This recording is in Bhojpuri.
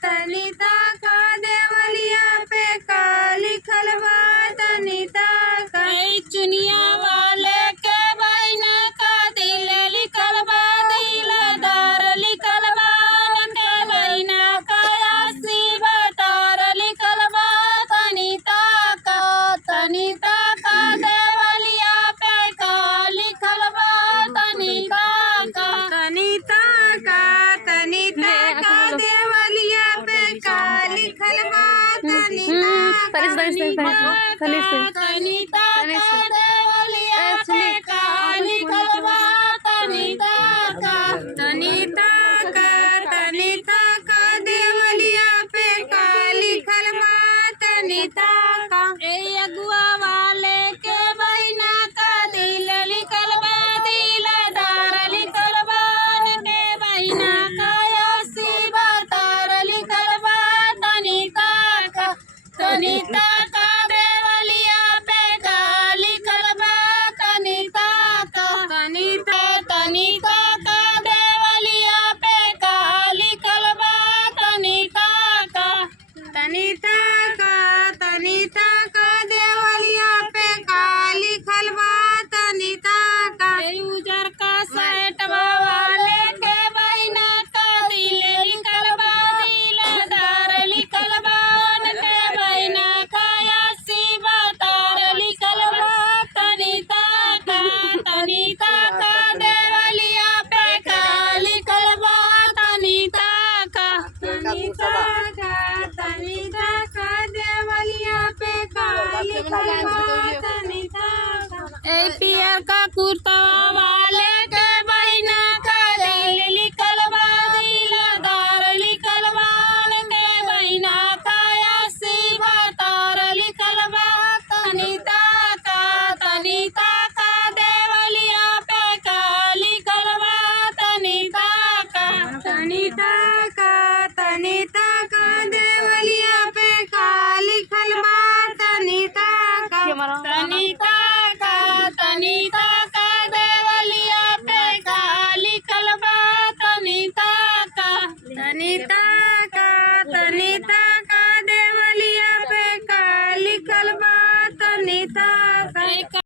तनिता का देवलिया पे का लिखल बा तनिता का चुनिया वाले के बहिना का दिल लिखल बा दिलदार लिखल बा के बहिना का आसी बतार लिखल बा तनिता का देवलिया पे का लिखल बा तनिता का देवलिया पे का लिखल बा तनिता तनिता का देवलिया पे का लिखल बा तनिता का अगुआ वाले के बहिना का दिल लिखल बा दिलदार लिखल बा के बहिना का आसी बतार लिखल बा तनिता का देवलिया पे का लिखल बा तनिता का देवलिया पे का लिखल बा तनिता का तनिता का देवलिया पे का लिखल बा तनिता का उजर का सेट वाले के बहिना का दिल लिखल बा दिलदार लिखल बा के बहिना का आसी बतार लिखल बा तनिता का देवलिया पे का लिखल बा तनिता का देवलिया पे का लिखल बा तनिता का पियर का कुर्ता